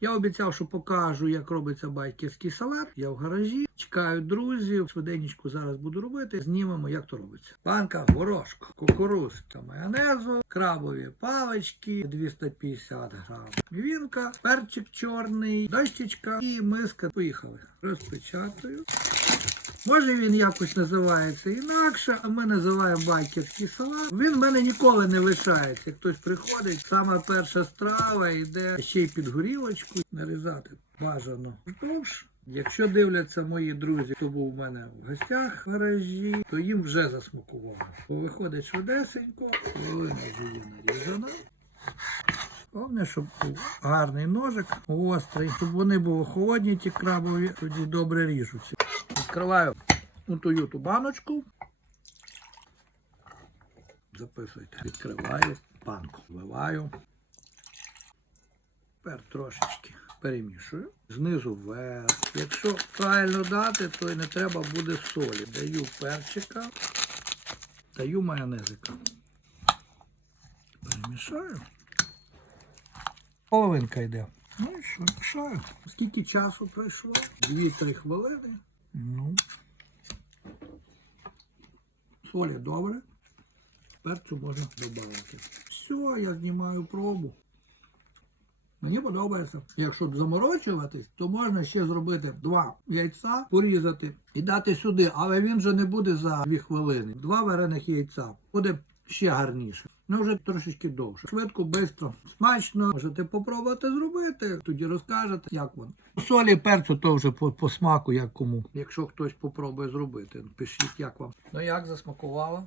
Я обіцяв, що покажу, як робиться байкерський салат. Я в гаражі. Чекаю друзів. Швиденечку зараз буду робити. Знімемо, як то робиться. Банка горошку, кукурузка майонезу, крабові палички, 250 грам. Вінка, перчик чорний, дощечка і миска. Поїхали. Розпечатую. Може він якось називається інакше, а ми називаємо байкерський салат. Він в мене ніколи не лишається. Хтось приходить, сама перша страва йде ще й під горілочку. Нарізати бажано вздовж. Якщо дивляться мої друзі, хто був у мене в гостях в гаражі, то їм вже засмакувало. Бо виходить швидесенько, половина вже є нарізана. Головне, щоб був гарний ножик, гострий, щоб вони були холодні, ті крабові, тоді добре ріжуться. Відкриваю тую ту баночку. Записуйте. Відкриваю банку. Вливаю. Тепер трошечки перемішую. Знизу вверх. Якщо правильно дати, то і не треба буде солі. Даю перчика, даю майонезика. Перемішаю. Половинка йде. Ну і що, мішаю. Скільки часу пройшло? 2-3 хвилини. Ну. Солі добре. Перцю можна додати. Все, я знімаю пробу. Мені подобається. Якщо заморочуватись, то можна ще зробити два яйця, порізати і дати сюди, але він же не буде за дві хвилини. Два варених яйця. Буде ще гарніше. Ну вже трошечки довше. Швидко, швидко, смачно. Можете попробувати зробити, тоді розкажете, як воно. Солі перцю то вже по, по смаку, як кому. Якщо хтось попробує зробити, пишіть, як вам. Ну як засмакувало?